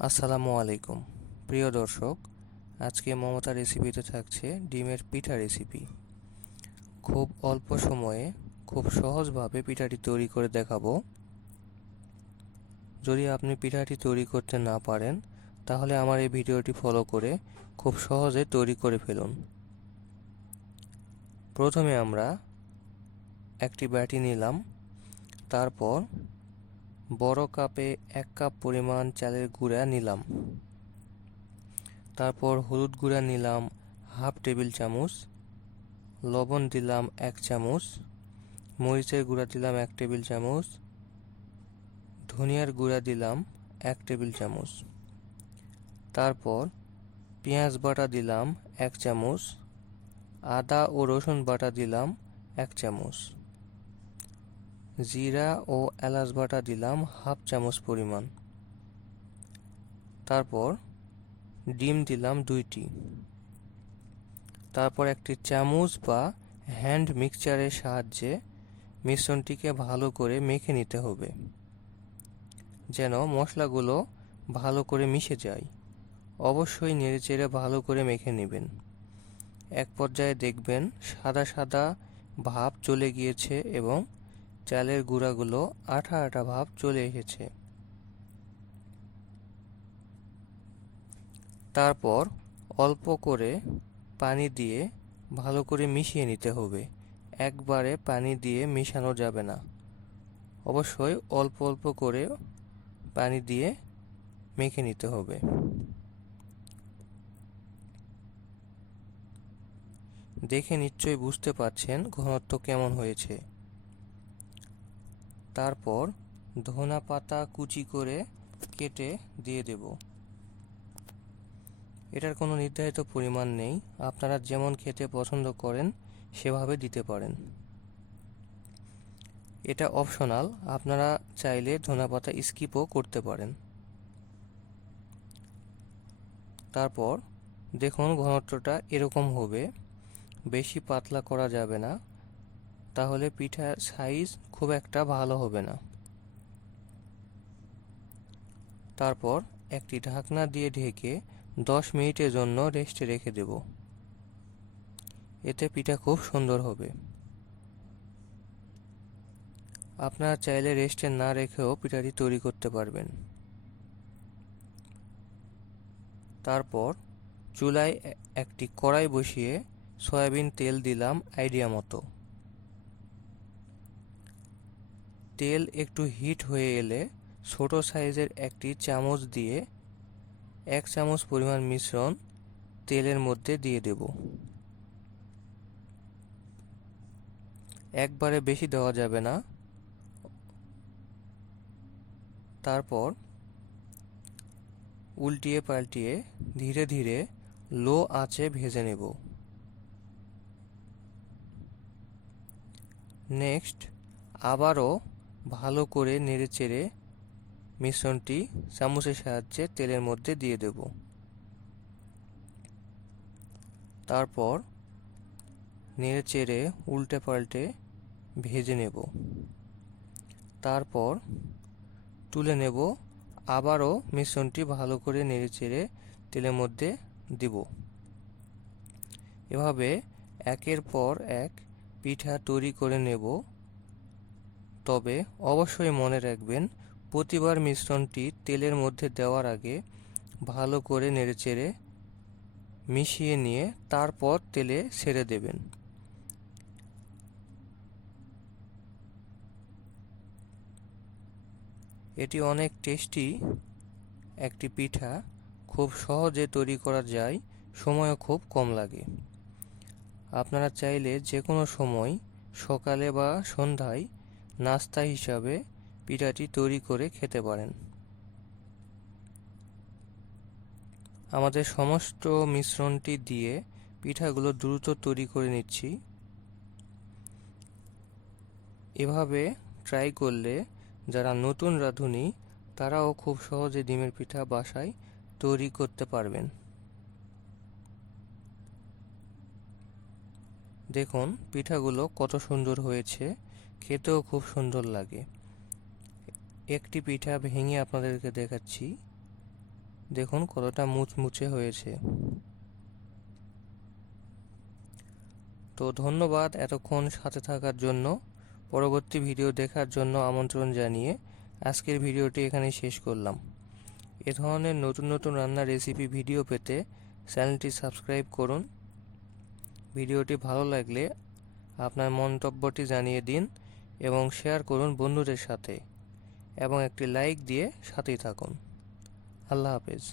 আসসালামু আলাইকুম প্রিয় দর্শক, আজকে মমতা রেসিপিতে থাকছে ডিমের পিঠা রেসিপি। খুব অল্প সময়ে খুব সহজভাবে পিঠাটি তৈরি করে দেখাবো। যদি আপনি পিঠাটি তৈরি করতে না পারেন তাহলে আমার এই ভিডিওটি ফলো করে খুব সহজে তৈরি করে ফেলুন। প্রথমে আমরা একটি বাটি নিলাম, তারপর বড় কাপে 1 কাপ পরিমাণ চালের গুঁড়া নিলাম, তারপর হলুদ গুঁড়া নিলাম হাফ টেবিল চামচ, লবণ দিলাম 1 চামচ, মরিচের গুঁড়া দিলাম 1 টেবিল চামচ, ধনিয়ার গুঁড়া দিলাম 1 টেবিল চামচ, তারপর পেঁয়াজ বাটা দিলাম 1 চামচ, আদা ও রসুন বাটা দিলাম 1 চামচ, জিরা ও এলাচ বাটা দিলাম হাফ চামচ পরিমাণ, তারপর ডিম দিলাম 2টি, তারপর একটি চামচ বা হ্যান্ড মিক্সচারের সাহায্যে মিশ্রণটিকে ভালো করে মেখে নিতে হবে, যেন মশলাগুলো ভালো করে মিশে যায়। অবশ্যই নেড়েচেড়ে ভালো করে মেখে নেবেন। এক পর্যায়ে দেখবেন সাদা সাদা ভাব চলে গিয়েছে এবং চালের গুঁড়াগুলো আঠা আঠা ভাব চলে এসেছে। তারপর অল্প করে পানি দিয়ে ভালো করে মিশিয়ে নিতে হবে। একবারে পানি দিয়ে মেশানো যাবে না, অবশ্যই অল্প অল্প করে পানি দিয়ে মেখে নিতে হবে। দেখে নিশ্চয়ই বুঝতে পারছেন ঘনত্ব কেমন হয়েছে। তারপর ধনা পাতা কুচি করে কেটে দিয়ে দেব। এটার কোনো নির্ধারিত পরিমাণ নেই, আপনারা যেমন খেতে পছন্দ করেন সেভাবে দিতে পারেন। এটা অপশনাল, আপনারা চাইলে ধনেপাতা স্কিপও করতে পারেন। তারপর দেখুন ঘনত্বটা এরকম হবে, বেশি পাতলা করা যাবে না, তাহলে পিঠার সাইজ খুব একটা ভালো হবে না। তারপর একটি ঢাকনা দিয়ে ঢেকে 10 মিনিটের জন্য রেস্টে রেখে দেব। এতে পিঠা খুব সুন্দর হবে। আপনারা চাইলে রেস্টে না রেখেও পিঠাটি তৈরি করতে পারবেন। তারপর চুলায় একটি কড়াই বসিয়ে সয়াবিন তেল দিলাম আইডিয়া মতো। তেল একটু হিট হয়ে এলে ছোট সাইজের একটি চামচ দিয়ে 1 চামচ পরিমাণ মিশ্রণ তেলের মধ্যে দিয়ে দেব। একবারে বেশি দেওয়া যাবে না। তারপর উল্টিয়ে পাল্টিয়ে ধীরে ধীরে লো আঁচে ভেজে নেব। নেক্সট আবারও ভালো করে নেড়েচেড়ে মিশ্রণটি চামচের সাহায্যে তেলের মধ্যে দিয়ে দেব। তারপর নেড়েচেড়ে উল্টে পাল্টে ভেজে নেব। তারপর তুলে নেব। আবারও মিশ্রণটি ভালো করে নেড়েচেড়ে তেলের মধ্যে দেব। এভাবে একের পর এক পিঠা তৈরি করে নেব। তবে অবশ্যই মনে রাখবেন, প্রতিবার মিশ্রণটি তেলের মধ্যে দেওয়ার আগে ভালো করে নেড়েচেড়ে মিশিয়ে নিয়ে তারপর তেলে ছেড়ে দেবেন। এটি অনেক টেস্টি একটি পিঠা, খুব সহজে তৈরি করা যায়, সময়ও খুব কম লাগে। আপনারা চাইলে যে কোনো সময় সকালে বা সন্ধ্যায় নাস্তা হিসাবে পিঠাটি তৈরি করে খেতে পারেন। আমাদের সমস্ত মিশ্রণটি দিয়ে পিঠাগুলো দ্রুত তৈরি করে নিচ্ছি। এভাবে ট্রাই করলে যারা নতুন রাঁধুনি তারাও খুব সহজে ডিমের পিঠা বাসায় তৈরি করতে পারবেন। দেখুন পিঠাগুলো কত সুন্দর হয়েছে, খেতেও খুব সুন্দর লাগে। একটি পিঠা ভেঙে আপনাদেরকে দেখাচ্ছি। দেখুন কতটা মুচমুচে হয়েছে। তো ধন্যবাদ এতক্ষণ সাথে থাকার জন্য। পরবর্তী ভিডিও দেখার জন্য আমন্ত্রণ জানিয়ে আজকের ভিডিওটি এখানেই শেষ করলাম। এ ধরনের নতুন নতুন রান্নার রেসিপি ভিডিও পেতে চ্যানেলটি সাবস্ক্রাইব করুন। ভিডিওটি ভালো লাগলে আপনার মন্তব্যটি জানিয়ে দিন এবং শেয়ার করুন বন্ধুদের সাথে, এবং একটি লাইক দিয়ে সাথেই থাকুন। আল্লাহ হাফেজ।